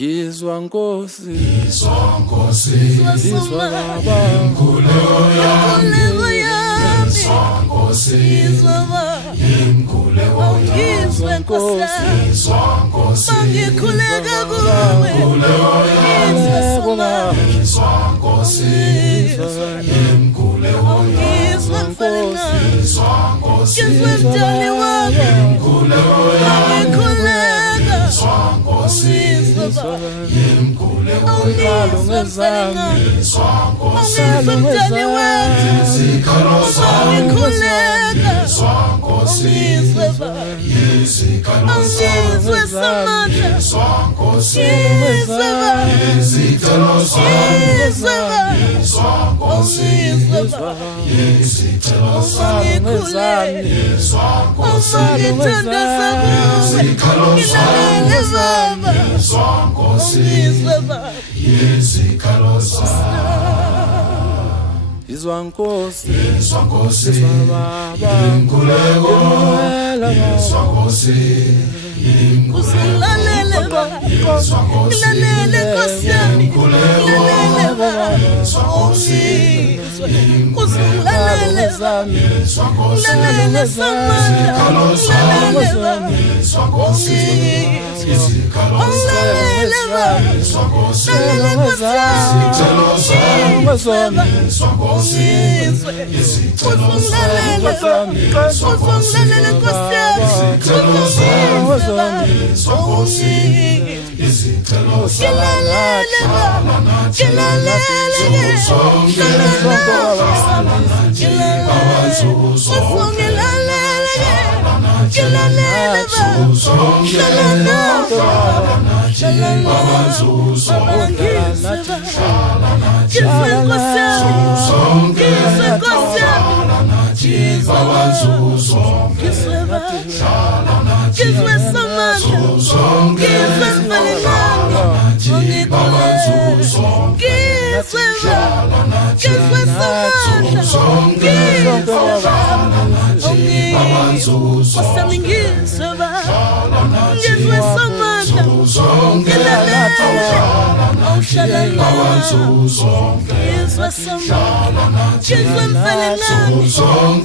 Yizwa Nkosi, Yizwa Baba, inkululeko yami, Yizwa Nkosi, Yizwa Nkosi, mangikhuleka kuwe, Yizwa Nkosi, Yizwa mfana, Yizwa mdali wami, mangikhuleka, Yizwa mfana, Yizwa mdali wami, mangikhuleka, Yizwa samandla, Yizwa Nkosi, usilalele baba, ilalele Nkosi yami, ilalele baba, usilalele baba, ilalele samandla, ilalele baba, ilalele baba, ilalele Nkosi yami, usilalele Nkosi yami, Yizwa samandla, Yizwa mfalelanga, Yizwa samandla, Osami ngizwa, Yizwa samandla, Yizwa samandla, Yizwa mfalelanga,